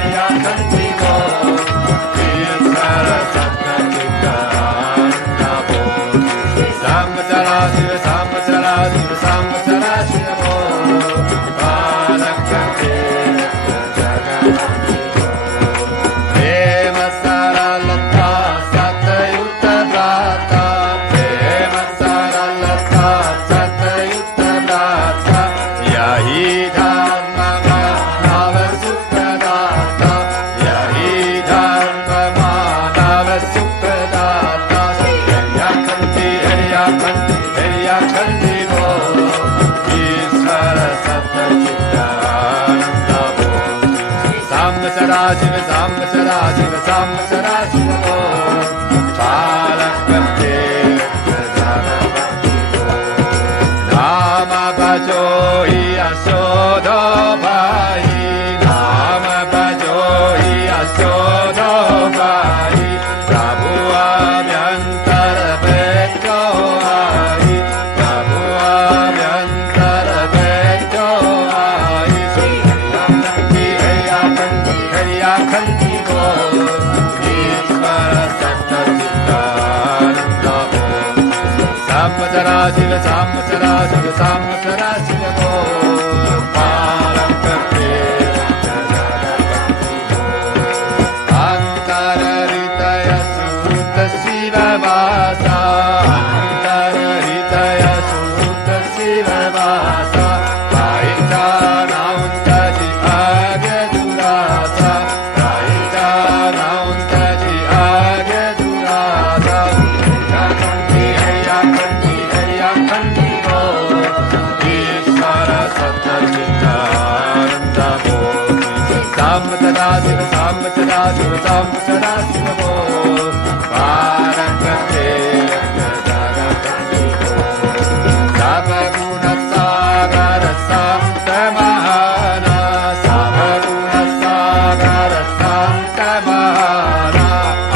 Hariya Kanti Sadaşiv Sam Sadaşiv Sam Sadaşiv Palakante Nama Bajohi Asodobhai Nama Bajohi Asodobhai Prabhu Abhyantara Bejohai Prabhu Abhyantara Bejohai Hariya Khanti Bo Ishvara Satta Chittananda Bo Samsara Shiva Samsara Shiva Bo Palakante Antararitaya Sutta Shiva Vasa Antararitaya Sutta Shiva Vasa Paitana Untaji Agya Durasa Paitana Untaji Agya Durasa Hariya Khanti Bo Ishvara Satta Chittananda Bo Samsara Shiva Bo Parakante Sabaguna Sagara Santamahana Sabaguna Sagara Santamahana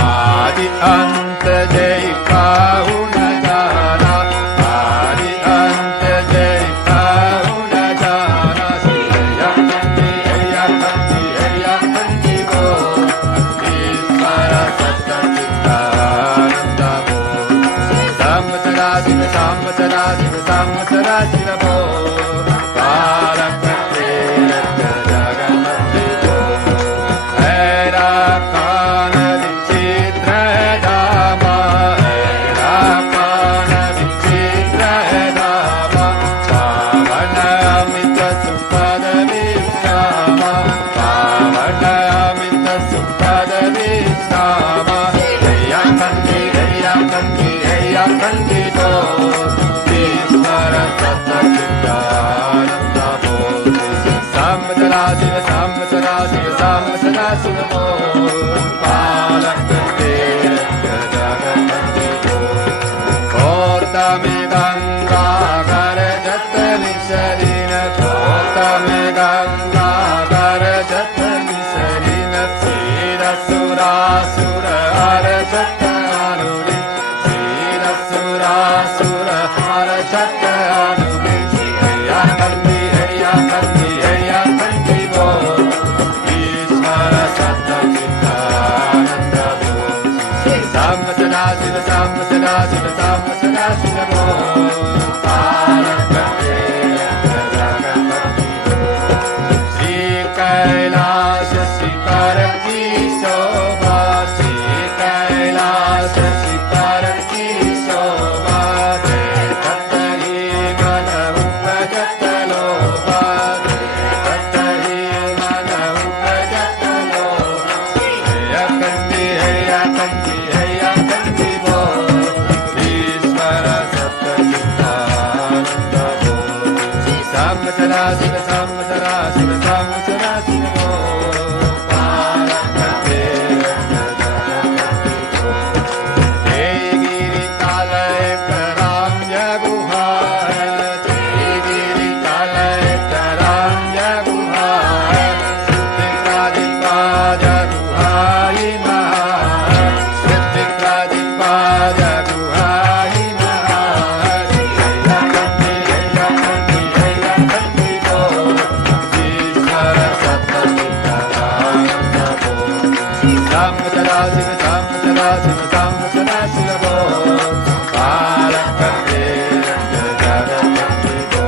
Adi Anta Jai Kahuna Jana Adi Anta Jai Kahuna Jana Hariya Khanti Bo Ishvara Satta Chittananda Bo Samsara Shiva Bo Parakante Jagannathi Bo Airakana Vichitra Dama Airakana Vichitra Dama Pavana Amita Supada Vishrama Pavana Amita Supada Vishrama Hariya Khanti Bo Ishvara Satta Chittananda Bo Samsara Shiva Bo Palakante Jagannathi Bo Kotame Ganga Garajat Nisarina Kotame Ganga Garajat Nisarina Sira Sura Sura Arajat Anuri Sira Sura Sura Arajat Anuri Hariya Khanti Bo Ishvara Satta Chittananda Bo Samsara Shiva Bo Parakante Jagannathi Bo Shri Kailasa Shikara Ki Shobha Shri Kailasa Shikara Ki Shobha Tattari Mana Upajata Lobha Tattari Mana Upajata Lobha Hariya Khanti Bo Ishvara Satta Chittananda Bo Samsara Shiva Bo Parakante Jagannathi Bo Jai Giri Kalay Karamya Guhaya Jai Giri Kalay Karamya Guhaya Sritikradipaya Guhayi Mahaya Sritikradipaya Guhayi Mahaya Hariya Khanti Bo Ishvara Satta Chittananda Bo Samsara Shiva Bo Palakante Jagannathi Bo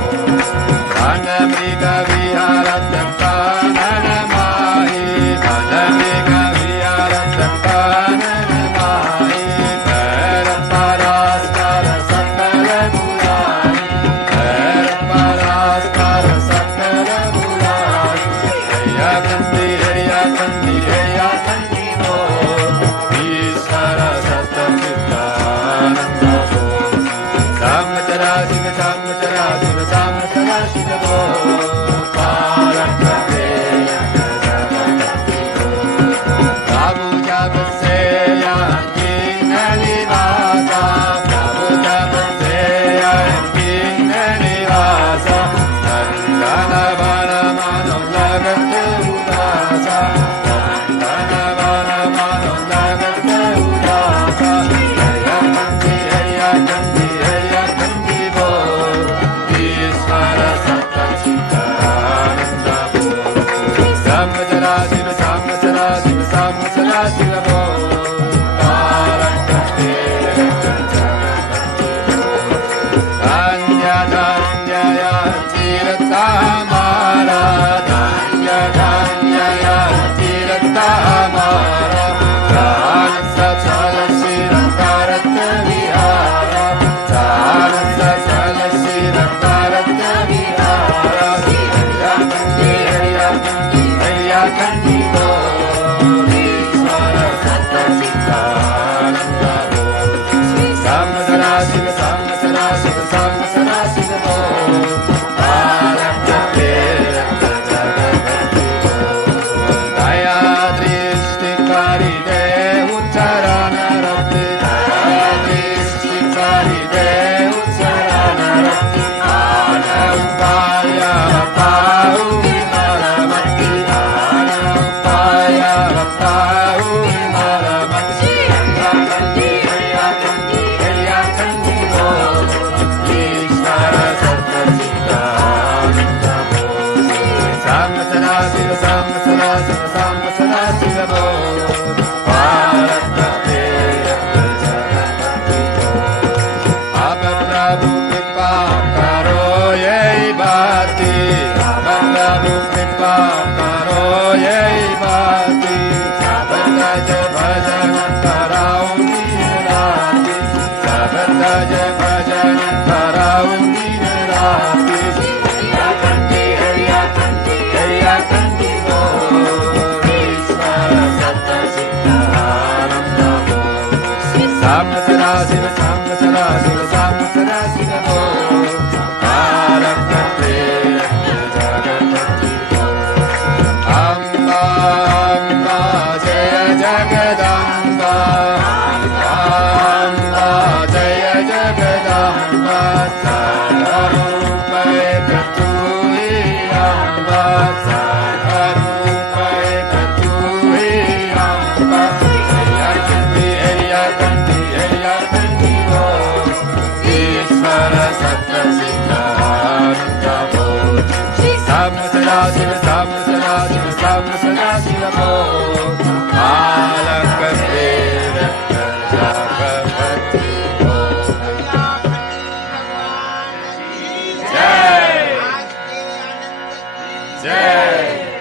Vanamriga Viharatyantanana Mahi Vanamriga Viharatyantanana Mahi Paraspara Sakala Mulani Paraspara Sakala Mulani Hariya Khanti Bo Ishvara Satta Chittananda Mara Jansa Chala Shirangarat Vihara Jansa Chala Shirangarat Vihara Hariya Kandi Hariya Kandi Hariya Kandi Ishvara Satta Chidananda Samsara Shiva Samsara Shiva Samsara Shiva Jai